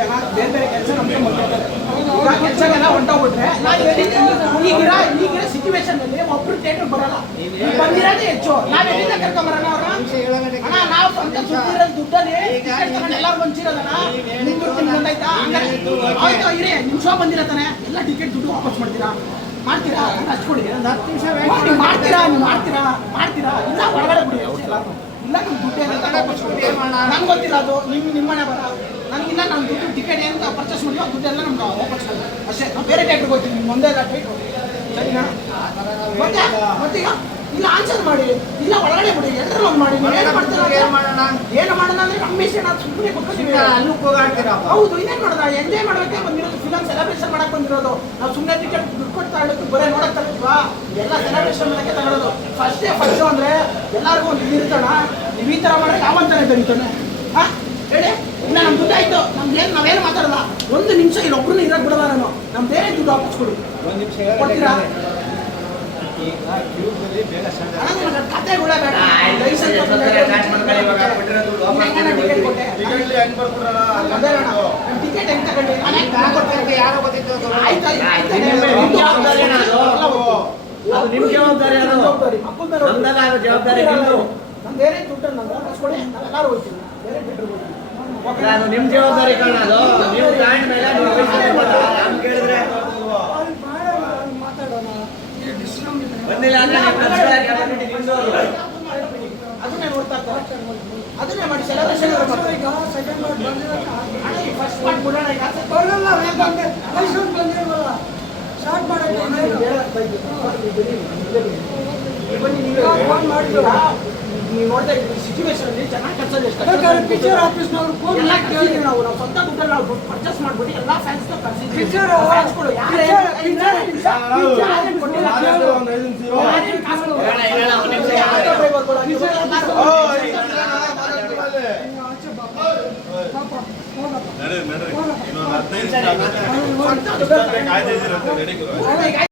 ಜನ ಬೇರೆ ಬೇರೆ ಕೆಲಸ ನಮ್ಗೆ ಬರ್ತಾರೆ. ಈಗ ಕೆಲಸಗೆಲ್ಲ ಹೊಂಟೋಗ್ಬಿಟ್ರೆ ಈಗಿರೋ ಸಿಚುವೇಶನ್ ಅಲ್ಲಿ ಒಬ್ರು ಥಿಯೇಟರ್ ಬರಲ್ಲ, ಬಂದಿರೋದೇ ಹೆಚ್ಚು. ನಾವ್ ಎಲ್ಲಿಂದ ಕರ್ಕೊಂಬರೋಣ ಅವ್ರನ್ನ? ಅಣ್ಣ ನಾವು ಸ್ವಂತ ದುಡ್ಡಲ್ಲಿ ಎಲ್ಲಾರು ಬಂದಿರೋದಣ್ಣ. ಬಂದಾಯ್ತಾ? ಆಯ್ತು ಇರೇ ನಿಮ್ ಶೋ ಬಂದಿರತ್ತಾನೆ, ಎಲ್ಲ ಟಿಕೆಟ್ ದುಡ್ಡು ವಾಪಸ್ ಮಾಡ್ತೀರಾ? ಮಾಡ್ತೀರಾ? ಹಚ್ಕೊಡಿ, 10 ನಿಮಿಷ ಮಾಡ್ತೀರಾ? ನೀವು ಮಾಡ್ತೀರಾ? ಇಲ್ಲ ಹೊರಗಡೆ ಬಿಡಿ, ಇಲ್ಲ ನಮ್ ದುಡ್ಡು ನನ್ಗೆ ಗೊತ್ತಿಲ್ಲ, ಅದು ನಿಮ್ಮನೆ ಬರ ನನಗಿಲ್ಲ. ನಮ್ಮ ದುಡ್ಡು ಟಿಕೆಟ್ ಏನು ಪರ್ಚೇಸ್ ಮಾಡಿ ದುಡ್ಡೆಲ್ಲ ನಮ್ಗೆ ವಾಪಸ್ ಮಾಡಿ ಅಷ್ಟೇ. ನಾವು ಬೇರೆ ಥಿಯೇಟ್ರಿಗೆ ಹೋಗ್ತೀವಿ, ನಿಮ್ಗೆ ಒಂದೇ ಥಿಯೇಟ್ರು, ಸರಿನಾ? ಮತ್ತೀಗ ಇಲ್ಲ ಆನ್ಸರ್ ಮಾಡಿ, ಇಲ್ಲ ಒಳಗಡೆ ಬಿಡಿ, ಎಲ್ಲರೂ ಒಂದು ಮಾಡಿ. ಏನು ಮಾಡ್ತೀರಾ? ಏನು ಮಾಡೋಣ ಅಂದ್ರೆ ನಮ್ಮ ಮಿಷನ್ ಅದು ಸುಮ್ಮನೆ ಕೊಡ್ತೀವಿ. ಅಲ್ಲೂ ಹೋಗಾಡ್ತೀರಾ? ಹೌದು, ಇನ್ನೇನು ಮಾಡೋಣ? ಎಂಜಾಯ್ ಮಾಡೋಕ್ಕೆ ಬಂದಿರೋದು, ಫಿಲಮ್ ಸೆಲೆಬ್ರೇಷನ್ ಮಾಡಕ್ಕೆ ಬಂದಿರೋದು. ನಾವು ಸುಮ್ಮನೆ ಟಿಕೆಟ್ ದುಡ್ಡು ಕೊಟ್ಟು ತಗೊಳ್ಳೋದು ಬರೀ ನೋಡಕ್ಕೆ ತಗೊಳ್ತೀವಾ? ಎಲ್ಲ ಸೆಲೆಬ್ರೇಷನ್ ಮಾಡೋಕ್ಕೆ ತಗೊಳ್ಳೋದು. ಫಸ್ಟ್ ಅಂದರೆ ಎಲ್ಲರಿಗೂ ಒಂದು ಇದಿರ್ತಾಣ. ನೀವು ಈ ಥರ ಮಾಡೋಕ್ಕೆ ಯಾವಂತಾನೆ ಬರೀತಾನೆ? ಹಾಂ ಹೇಳಿ. ಇಲ್ಲ ನಮ್ಮ ದುಡ್ಡು ಆಯಿತು, ನಮ್ಗೇನು ನಾವೇನು ಮಾತಾಡಲ್ಲ. ಒಂದು ನಿಮಿಷ ಇಲ್ಲೊಬ್ಬರನ್ನ ಇರೋಕ್ಕೆ ಬಿಡಲ್ಲ ನಾನು. ನಮ್ಮ ಬೇರೆ ದುಡ್ಡು ವಾಪಸ್ ಕೊಡಿ. ಕೊಡ್ತೀರಾ? ಕತೆಗಳೇ ಬೇಡ. ಟಿಕೆಟ್ ಹೆಂಗ್ ತಗೊಂಡು ನಿಮ್ ಜವಾಬ್ದಾರಿ, ಜವಾಬ್ದಾರಿ ನಮ್ ಬೇರೆ ದುಡ್ಡು ನಾವು ವಾಪಸ್ ಕೊಡಿ, ನಾವೆಲ್ಲರೂ ಹೋಗ್ತೀವಿ ಬೇರೆ ದುಡ್ಡು. ಅದು ನಿಮ್ ಜವಾಬ್ದಾರಿ ಕಾರಣ. ಅದು ನೀವು ತಾಂಡ ಮೇಲೆ ಕೇಳಿದ್ರೆ ಬಂದಿಲ್ಲ ಅದನ್ನೇ ನೋಡ್ತಾ ಇರ್ತಾರೆ, ಅದನ್ನೇ ಮಾಡಿ ಸೆಲೆಬ್ರೇಷನ್. ಫಸ್ಟ್ ಪಾರ್ಟ್ ಬಿಡೋಣ, ಸ್ಟಾರ್ಟ್ ಮಾಡೋಣ. ನೀವು ನೋಡ್ತಾ ಇದ್ದೀವಿ ಸಿಚುವೇಶನ್ ಅಲ್ಲಿ ಚೆನ್ನಾಗಿ ಕೆಲಸ ಪಿಕ್ಚರ್ ಆಫೀಸ್ನವರು ಎಲ್ಲ ಕೇಳಿದ್ವಿ. ನಾವು ಸ್ವಂತ ದುಡ್ಡಲ್ಲಿ ನಾವು ಪರ್ಚೇಸ್ ಮಾಡ್ಬಿಟ್ಟು ಎಲ್ಲ ಫ್ಯಾನ್ಸ್ ಫ್ಯಾನ್ಸ್ಗಳು ನಡೆ 15 ನಿಮಿಷ